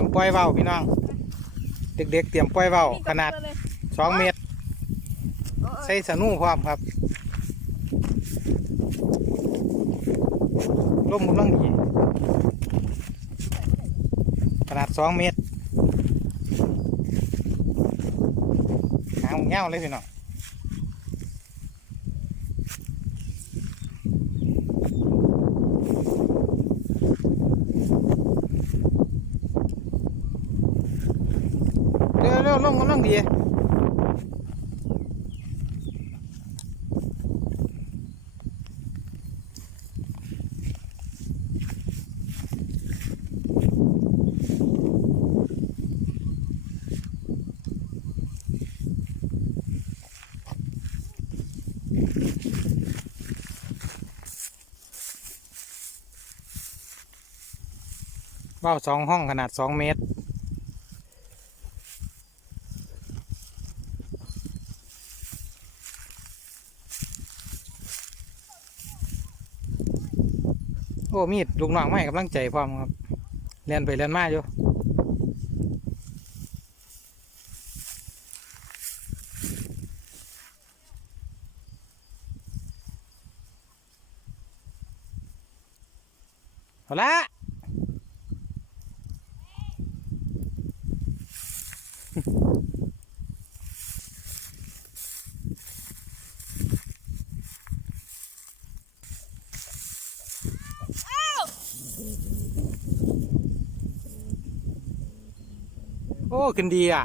รียมปล่อยเว้าพี่น้อง เด็กๆเตรียมปล่อยเว้าขนาดสองเมตร ใส่สนูพร้อมครับร่มกำลังดีขนาดสองเมตรหางเงาเลยพี่น้องเร็วเร็วๆร่มกำลังดีเบ้าสองห้องขนาดสองเมตร โอ้มีดลูกน้องไม่กำลังใจพร้อมครับเรียนไปเรียนมาอยู่เอาละ โอ้ขึ้นดีอะ